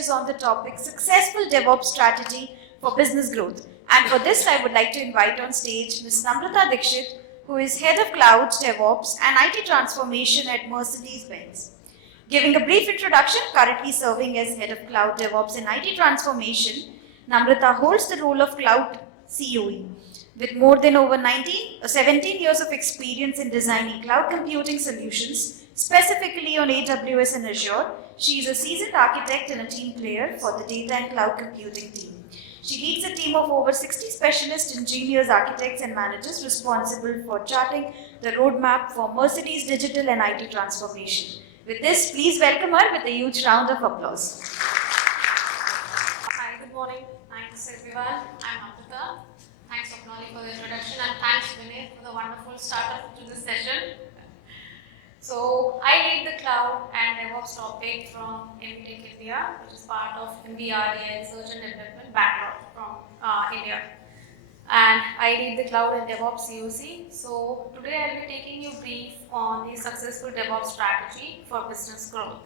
is on the topic Successful DevOps Strategy for Business Growth. And for this, I would like to invite on stage Ms. Namrata Dixit, who is Head of Cloud, DevOps and IT Transformation at Mercedes-Benz. Giving a brief introduction, currently serving as Head of Cloud, DevOps and IT Transformation, Namrata holds the role of Cloud COE. With more than over 17 years of experience in designing cloud computing solutions, specifically on AWS and Azure, she is a seasoned architect and a team player for the data and cloud computing team. She leads a team of over 60 specialist engineers, architects, and managers responsible for charting the roadmap for Mercedes digital and IT transformation. With this, please welcome her with a huge round of applause. Hi, good morning. Thanks everyone. I'm Namrata. Thanks Opnoli for the introduction and thanks Vinay for the wonderful start to this session. So I lead the cloud and DevOps topic from MTech India, which is part of MBRDI Research and Development backlog from India. And I lead the cloud and DevOps COC. So today I'll be taking you brief on the successful DevOps strategy for business growth.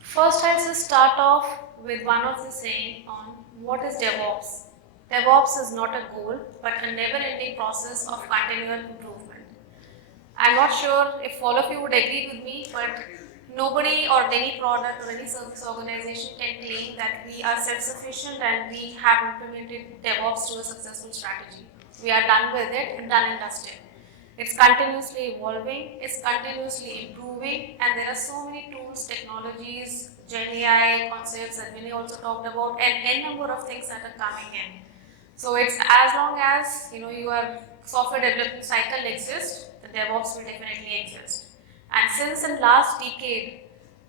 First, I'll just start off with one of the saying on what is DevOps. DevOps is not a goal, but a never-ending process of continual improvement. I'm not sure if all of you would agree with me, but nobody or any product or any service organization can claim that we are self-sufficient and we have implemented DevOps to a successful strategy. We are done with it and done and dusted. It's continuously evolving, it's continuously improving, and there are so many tools, technologies, GenAI concepts that Vinay also talked about, and n number of things that are coming in. So it's as long as your software development cycle exists, the DevOps will definitely exist. And since in last decade,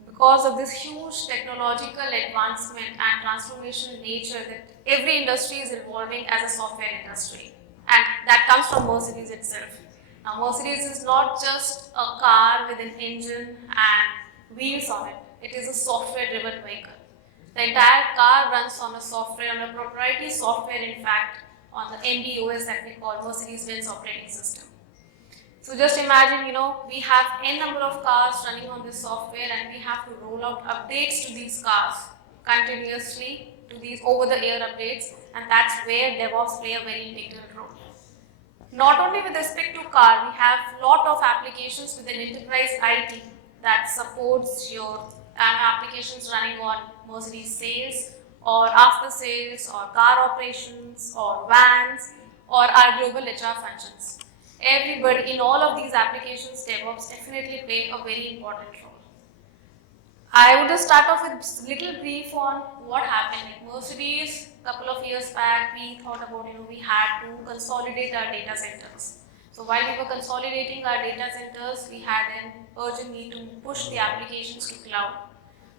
because of this huge technological advancement and transformation nature that every industry is evolving as a software industry, and that comes from Mercedes itself. Now, Mercedes is not just a car with an engine and wheels on it. It is a software-driven vehicle. The entire car runs on a software, on a proprietary software, in fact, on the MBOS that we call Mercedes-Benz operating system. So just imagine, we have n number of cars running on this software and we have to roll out updates to these cars continuously, to these over-the-air updates, and that's where DevOps play a very integral role. Not only with respect to car, we have lot of applications within enterprise IT that supports your applications running on Mercedes sales or after sales or car operations or vans or our global HR functions. Everybody in all of these applications, DevOps definitely play a very important role. I would just start off with a little brief on what happened. At Mercedes, a couple of years back, we thought about, we had to consolidate our data centers. So while we were consolidating our data centers, we had an urgent need to push the applications to cloud.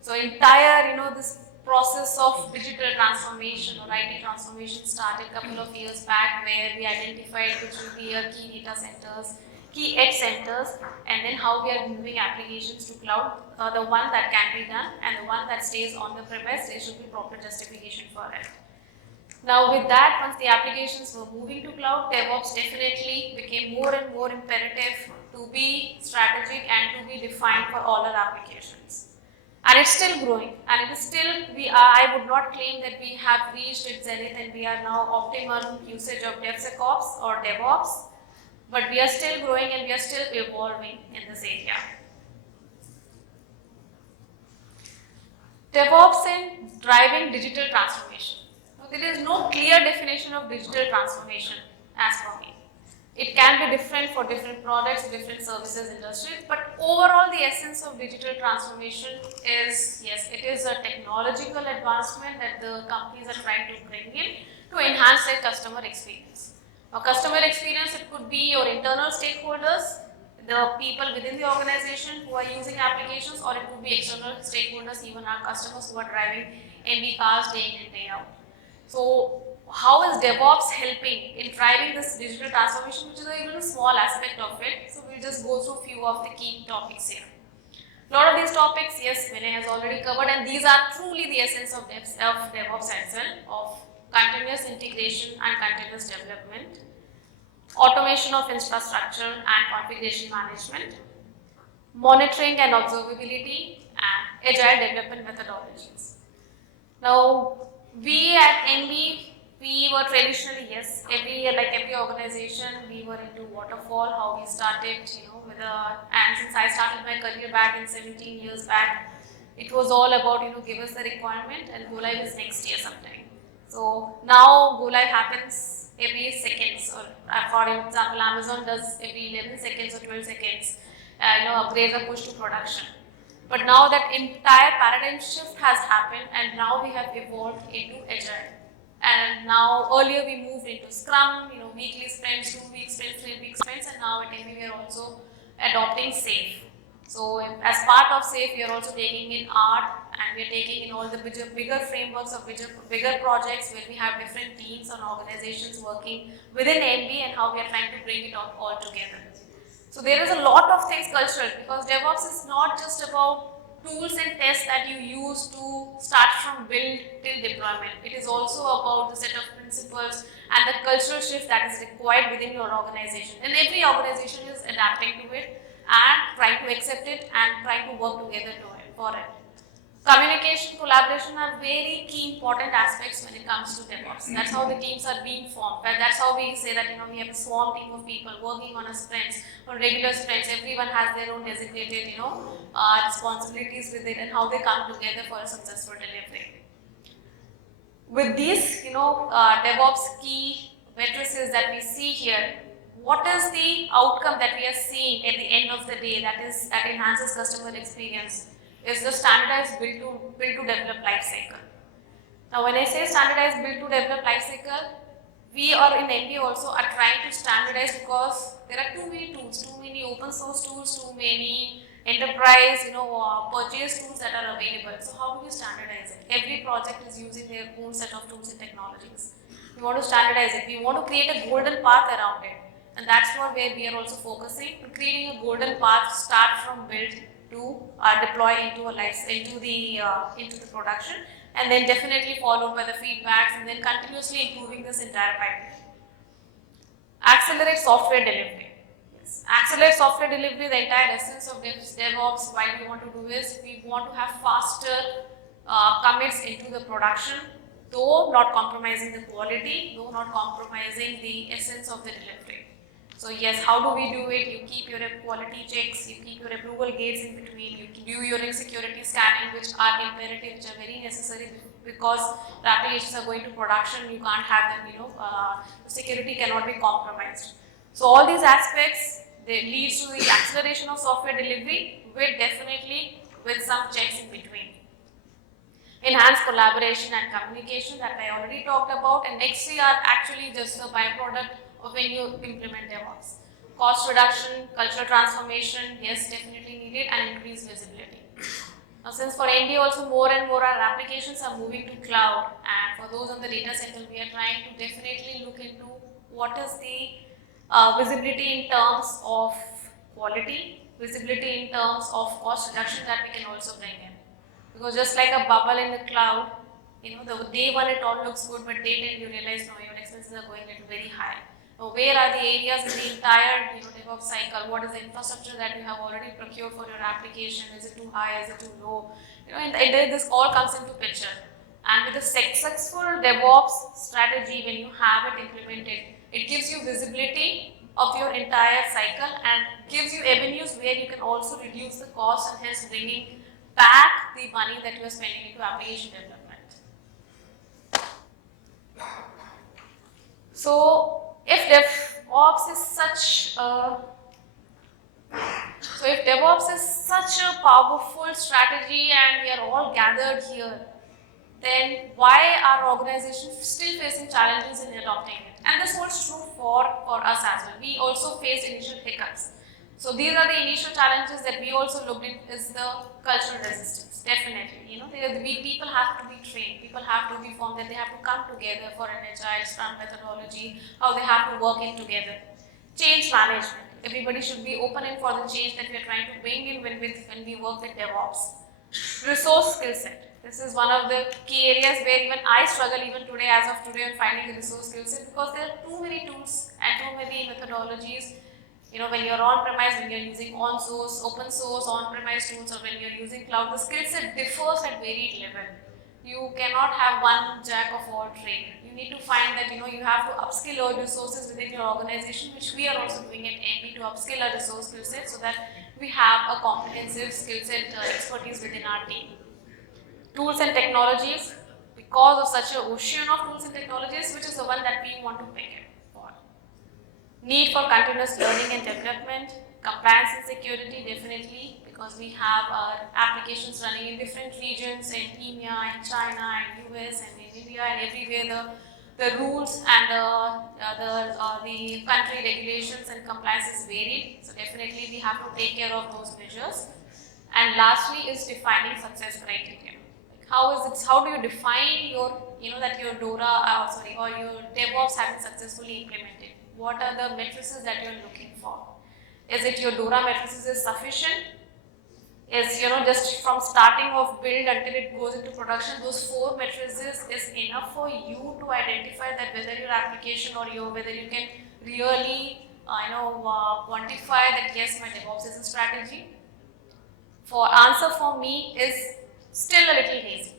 So entire, this process of digital transformation or IT transformation started a couple of years back, where we identified which will be our key data centers, key edge centers, and then how we are moving applications to cloud, the one that can be done and the one that stays on the premise, there should be proper justification for it. Now with that, once the applications were moving to cloud, DevOps definitely became more and more imperative to be strategic and to be defined for all our applications. And it's still growing, and it is still, I would not claim that we have reached its zenith and we are now optimum usage of DevSecOps or DevOps, but we are still growing and we are still evolving in this area. DevOps in driving digital transformation. Now, there is no clear definition of digital transformation as for me. It can be different for different products, different services, industries, but overall the essence of digital transformation is, yes, it is a technological advancement that the companies are trying to bring in to enhance their customer experience. Now, customer experience, it could be your internal stakeholders, the people within the organization who are using applications, or it could be external stakeholders, even our customers who are driving MB cars day in and day out. So, how is DevOps helping in driving this digital transformation, which is a little small aspect of it. So, we'll just go through a few of the key topics here. A lot of these topics, yes, Vinay has already covered, and these are truly the essence of DevOps itself, of continuous integration and continuous development, automation of infrastructure and configuration management, monitoring and observability, and agile development methodologies. Now, we at NB, we were traditionally, yes, every year, like every organization, we were into waterfall, how we started, and since I started my career back in 17 years back, it was all about, give us the requirement and go live is next year sometime. So now go live happens every seconds, or for example, Amazon does every 11 seconds or 12 seconds, upgrades are pushed to production. But now that entire paradigm shift has happened, and now we have evolved into agile. And now earlier we moved into Scrum, weekly sprints, 2-week sprints, 3-week sprints, and now at NB we are also adopting SAFe. So as part of SAFe, we are also taking in art, and we are taking in all the bigger frameworks of bigger projects where we have different teams and organizations working within NB, and how we are trying to bring it all together. So there is a lot of things cultural, because DevOps is not just about tools and tests that you use to start from build till deployment. It is also about the set of principles and the cultural shift that is required within your organization. And every organization is adapting to it and trying to accept it and trying to work together for it. Communication, collaboration are very key important aspects when it comes to DevOps. That's how the teams are being formed. And that's how we say that we have a swarm team of people working on a sprints or regular sprints. Everyone has their own designated responsibilities with it, and how they come together for a successful delivery. With these DevOps key matrices that we see here, what is the outcome that we are seeing at the end of the day that enhances customer experience? Is the standardized build to develop life cycle. Now, when I say standardized build to develop life cycle, we are in NB also are trying to standardize, because there are too many tools, too many open source tools, too many enterprise, purchase tools that are available. So how do we standardize it? Every project is using their own set of tools and technologies. We want to standardize it. We want to create a golden path around it, and that's where we are also focusing on creating a golden path, start from build to deploy into the production, and then definitely followed by the feedbacks, and then continuously improving this entire pipeline. Accelerate software delivery. Yes. Accelerate software delivery. The entire essence of DevOps, why we want to do is we want to have faster commits into the production, though not compromising the quality, though not compromising the essence of the delivery. So yes, how do we do it? You keep your quality checks, you keep your approval gates in between, you do your security scanning, which are imperative, which are very necessary, because the applications are going to production, you can't have them, the security cannot be compromised. So all these aspects, they leads to the acceleration of software delivery, with some checks in between. Enhance collaboration and communication, that I already talked about, and next we are actually just a byproduct of when you implement DevOps. Cost reduction, cultural transformation, yes, definitely needed, and increased visibility. Now, since for ND also more and more our applications are moving to cloud, and for those on the data center, we are trying to definitely look into what is the visibility in terms of quality, visibility in terms of cost reduction that we can also bring in. Because just like a bubble in the cloud, the day one it all looks good, but day 10 you realize no, your expenses are going very high. Now, where are the areas in the entire DevOps cycle? What is the infrastructure that you have already procured for your application? Is it too high? Is it too low? And this all comes into picture. And with a successful DevOps strategy, when you have it implemented, it gives you visibility of your entire cycle and gives you avenues where you can also reduce the cost and hence bringing back the money that you are spending into application development. So, if DevOps is such a powerful strategy and we are all gathered here, then why are organizations still facing challenges in adopting it? And this holds true for us as well. We also faced initial hiccups. So these are the initial challenges that we also looked at, is the cultural resistance. Definitely, people have to be trained, people have to be formed, that they have to come together for an agile Scrum methodology, how they have to work in together. Change management. Everybody should be open in for the change that we are trying to bring in when we work with DevOps. Resource skill set. This is one of the key areas where even I struggle even today, as of today, on finding the resource skill set, because there are too many tools and too many methodologies When you're on-premise, when you're using on-source, open source, on-premise tools, or when you're using cloud, the skill set differs at varied level. You cannot have one jack of all trade. You need to find that you have to upskill your resources within your organization, which we are also doing at MB to upskill our resource skill set so that we have a comprehensive skill set expertise within our team. Tools and technologies, because of such an ocean of tools and technologies, which is the one that we want to pick it for. Need for continuous learning and development, compliance and security, definitely, because we have our applications running in different regions in India, in China, and US, and in India, and everywhere the rules and the country regulations and compliance is varied. So definitely we have to take care of those measures. And lastly is defining success criteria. How do you define your, that your DORA, or your DevOps have been successfully implemented? What are the matrices that you're looking for? Is it your DORA matrices is sufficient? Is, just from starting of build until it goes into production, those 4 matrices is enough for you to identify that whether your application or whether you can really, quantify that yes, my DevOps is a strategy? Answer for me is still a little hazy.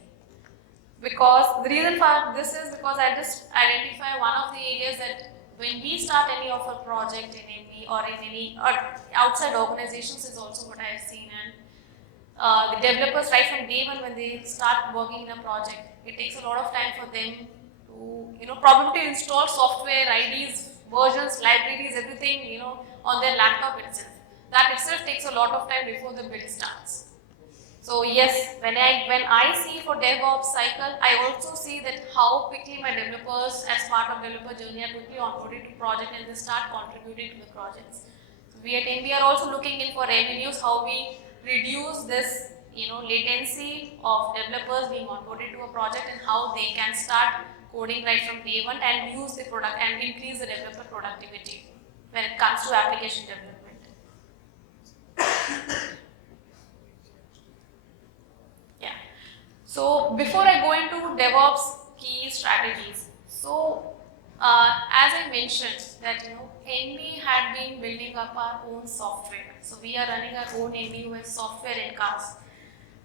Because the reason for this is because I just identify one of the areas that when we start any of a project in any or outside organizations is also what I have seen, and the developers right from day one when they start working in a project, it takes a lot of time for them to probably to install software, IDs, versions, libraries, everything on their laptop itself. That itself takes a lot of time before the build starts. So yes, when I see for DevOps cycle, I also see that how quickly my developers as part of developer journey are quickly onboarded to project and they start contributing to the projects. So we at NB are also looking in for avenues how we reduce this latency of developers being onboarded to a project and how they can start coding right from day one and use the product and increase the developer productivity when it comes to application development. Yeah. So before I go into DevOps key strategies, so as I mentioned that NB had been building up our own software. So we are running our own NBOS software in cars,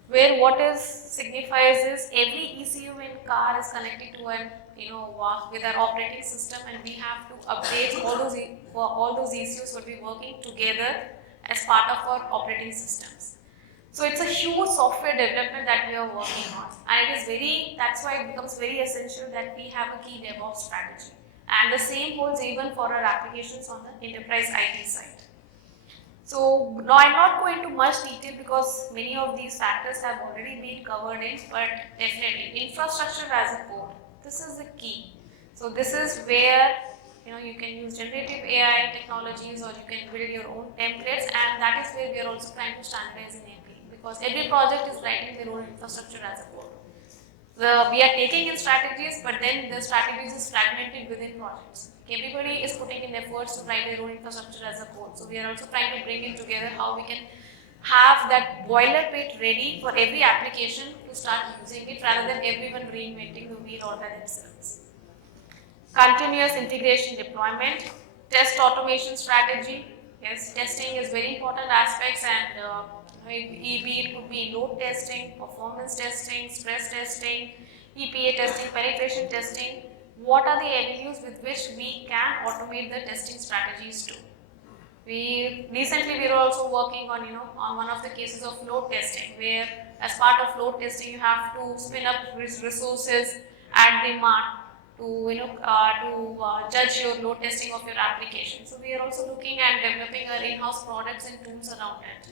where what is signifies is every ECU in car is connected to an with our operating system, and we have to update all those ECUs will be working together as part of our operating systems. So it's a huge software development that we are working on, and that's why it becomes very essential that we have a key DevOps strategy. And the same holds even for our applications on the enterprise IT side. So now I'm not going into much detail because many of these factors have already been covered in, but definitely infrastructure as a code, this is the key. So this is where you can use generative AI technologies or you can build your own templates, and that is where we are also trying to standardize in AP because every project is writing their own infrastructure as a code. We are taking in strategies, but then the strategies is fragmented within projects. Everybody is putting in efforts to write their own infrastructure as a code. So we are also trying to bring it together how we can have that boilerplate ready for every application to start using it rather than everyone reinventing the wheel all by themselves. Continuous integration deployment, test automation strategy. Yes, testing is very important aspects, and it could be load testing, performance testing, stress testing, EPA testing, penetration testing. What are the avenues with which we can automate the testing strategies too? We were also working on on one of the cases of load testing, where as part of load testing you have to spin up resources at the mart to judge your load testing of your application. So we are also looking at developing our in-house products and tools around it.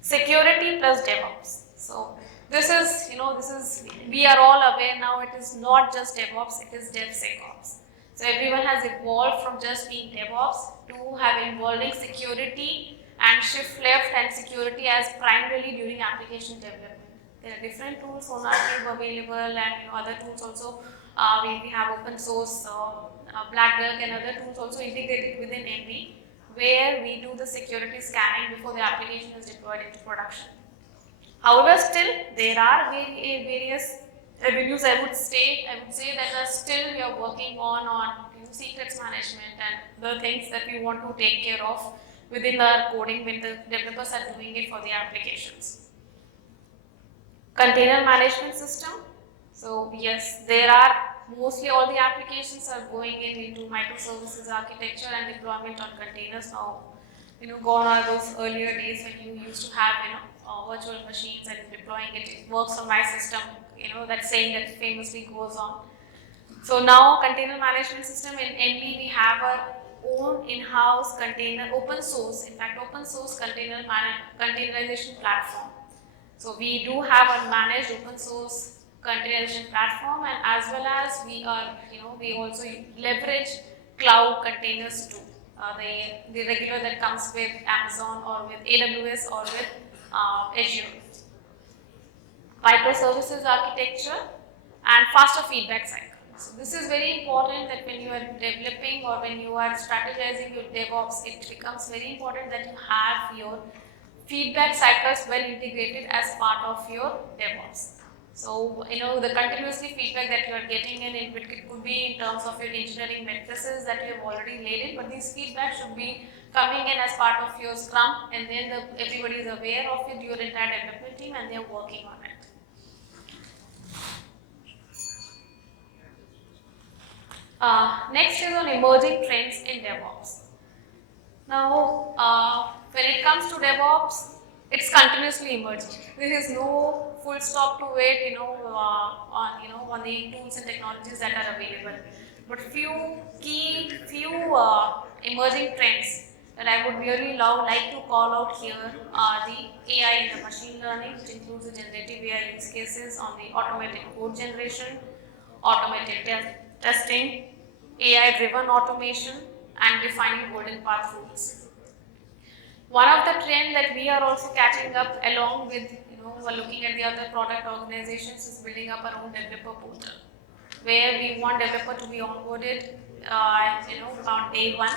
Security plus DevOps. So this is we are all aware now. It is not just DevOps; it is DevSecOps. So everyone has evolved from just being DevOps to having involving security and shift left and security as primarily during application development. There are different tools on our web available, and other tools also. We have open source, Black Duck, and other tools also integrated within NB, where we do the security scanning before the application is deployed into production. However, still there are various avenues I would say that are still we are working on secrets management and the things that we want to take care of within our coding when the developers are doing it for the applications. Container management system. So yes, there are mostly all the applications are going into microservices architecture and deployment on containers now. Gone are those earlier days when you used to have virtual machines and deploying it. It works on my system. That saying that famously goes on. So now container management system in MB we have our own in-house container open source containerization platform. So we do have a managed open source containerization platform, and as well as we also leverage cloud containers too. The regular that comes with Amazon or with AWS or with Azure. Microservices architecture and faster feedback cycle. So this is very important that when you are developing or when you are strategizing your DevOps, it becomes very important that you have your feedback cycles well integrated as part of your DevOps. So, the continuously feedback that you are getting in, it could be in terms of your engineering matrices that you have already laid in, but these feedback should be coming in as part of your Scrum, and then everybody is aware of it, your entire development team, and they are working on it. Next is on emerging trends in DevOps. Now, when it comes to DevOps, it's continuously emerging. There is no full stop to it, on the tools and technologies that are available. But few emerging trends that I would really like to call out here are the AI and the machine learning, which includes the generative AI use cases on the automated code generation, automated testing, AI-driven automation, and defining golden path rules. One of the trends that we are also catching up along with, we're looking at the other product organizations is building up our own developer portal, where we want developer to be onboarded, on day one.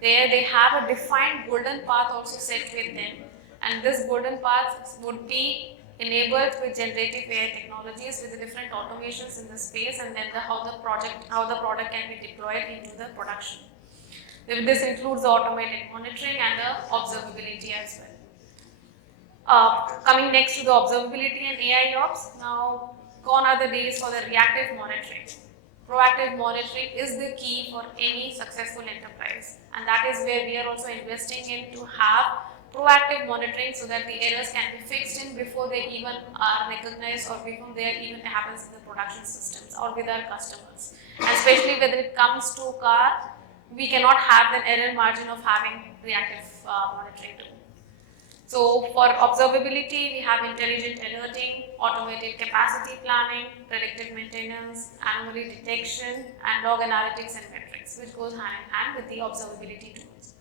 There they have a defined golden path also set with them, and this golden path would be enabled with generative AI technologies with the different automations in the space, and then how the product can be deployed into the production. This includes the automated monitoring and the observability as well. Coming next to the observability and AI ops, now gone are the days for the reactive monitoring. Proactive monitoring is the key for any successful enterprise, and that is where we are also investing in to have proactive monitoring so that the errors can be fixed in before they even are recognized or before they even happens in the production systems or with our customers. And especially when it comes to car, we cannot have an error margin of having reactive monitoring too. So for observability, we have intelligent alerting, automated capacity planning, predictive maintenance, anomaly detection, and log analytics and metrics, which goes hand in hand with the observability tools.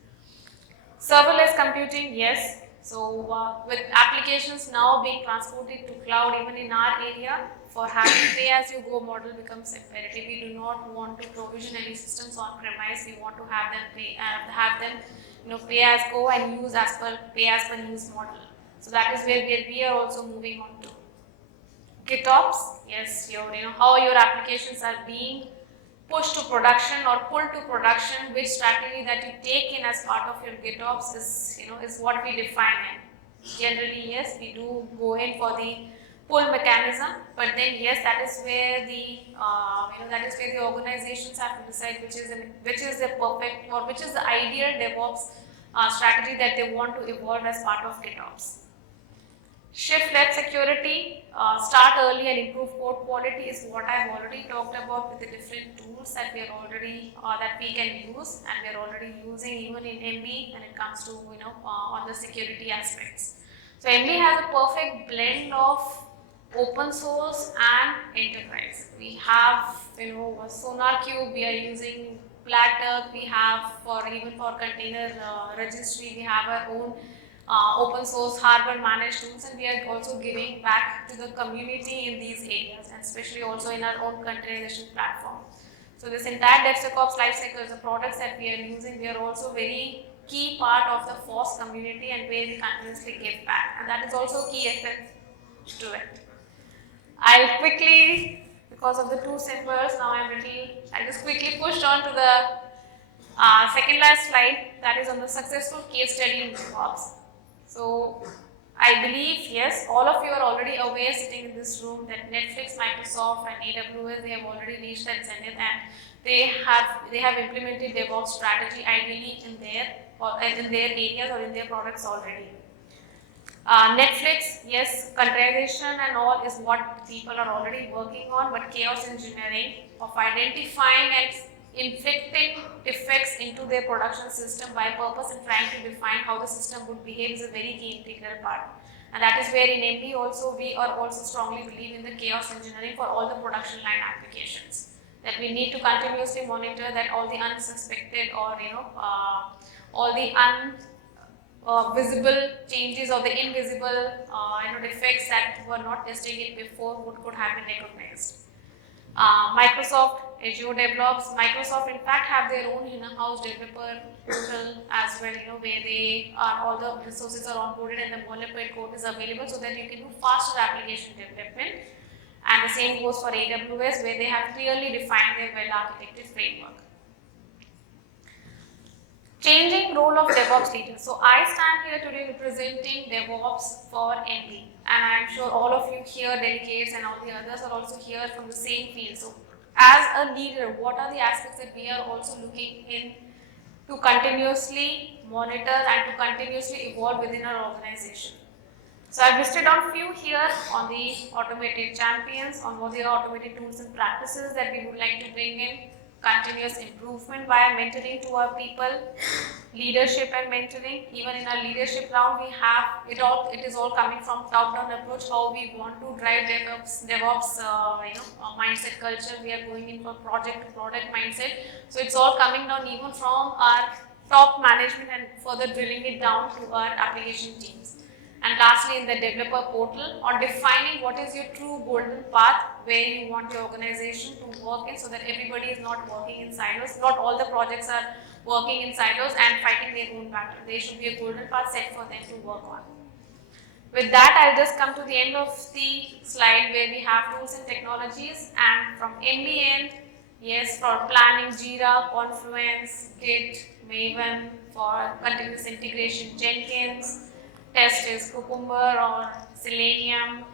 Serverless computing, yes. So with applications now being transported to cloud, even in our area, for having pay-as-you-go model becomes imperative. We do not want to provision any systems on premise. We want to have them pay as go and use as per pay as per use model. So that is where we are also moving on to. GitOps, yes, how your applications are being pushed to production or pulled to production, which strategy that you take in as part of your GitOps is what we define in. Generally, yes, we do go in for the pull mechanism, but then yes, that is where the organizations have to decide which is the perfect or which is the ideal DevOps strategy that they want to evolve as part of GitOps. Shift-left security, start early and improve code quality is what I have already talked about with the different tools that we are already that we can use and we are already using even in MB when it comes to on the security aspects. So MB has a perfect blend of open source and enterprise. We have SonarQube, we are using Black Duck, we have even for container registry, we have our own open source hardware managed tools, and we are also giving back to the community in these areas, and especially also in our own containerization platform. So this entire DevSecOps lifecycle, the products that we are using, we are also very key part of the FOSS community and where we continuously give back, and that is also key effect to it. I'll quickly, because because of the two symbols, now I just quickly pushed on to the second last slide, that is on the successful case study in DevOps. So I believe, yes, all of you are already aware sitting in this room that Netflix, Microsoft and AWS, they have already reached that zenith and they have implemented DevOps strategy ideally in their areas or in their products already. Netflix, yes, containerization and all is what people are already working on, but chaos engineering of identifying and inflicting defects into their production system by purpose and trying to define how the system would behave is a very key integral part. And that is where in MB also we are also strongly believe in the chaos engineering for all the production line applications. That we need to continuously monitor that all the unsuspected or all the visible changes or the invisible defects that were not testing it before could have been recognized. Microsoft Azure develops. Microsoft in fact have their own in-house developer portal as well, where they all the resources are onboarded and the boilerplate code is available so that you can do faster application development. And the same goes for AWS, where they have clearly defined their well-architected framework. Changing role of DevOps leaders. So I stand here today representing DevOps for MD, and I am sure all of you here, delegates and all the others are also here from the same field. So as a leader, what are the aspects that we are also looking in to continuously monitor and to continuously evolve within our organization? So I've listed on few here on the automated champions, on what the automated tools and practices that we would like to bring in, continuous improvement via mentoring to our people, leadership and mentoring. Even in our leadership round, we have it is all coming from top-down approach, how we want to drive DevOps mindset culture. We are going in for project to product mindset. So it's all coming down even from our top management and further drilling it down to our application teams. And lastly, in the developer portal, on defining what is your true golden path where you want your organization to work in, so that everybody is not working in silos. Not all the projects are working in silos and fighting their own battle. There should be a golden path set for them to work on. With that, I'll just come to the end of the slide where we have tools and technologies, and from MB end, yes, for planning, Jira, Confluence, Git, Maven, for continuous integration, Jenkins. Test is Cucumber or Selenium,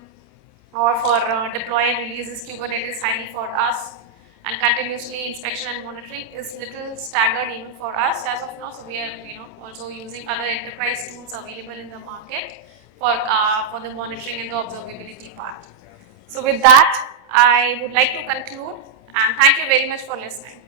or for deploying releases, Kubernetes highly for us, and continuously inspection and monitoring is little staggered even for us as of now. So we are also using other enterprise tools available in the market for the monitoring and the observability part. So with that, I would like to conclude and thank you very much for listening.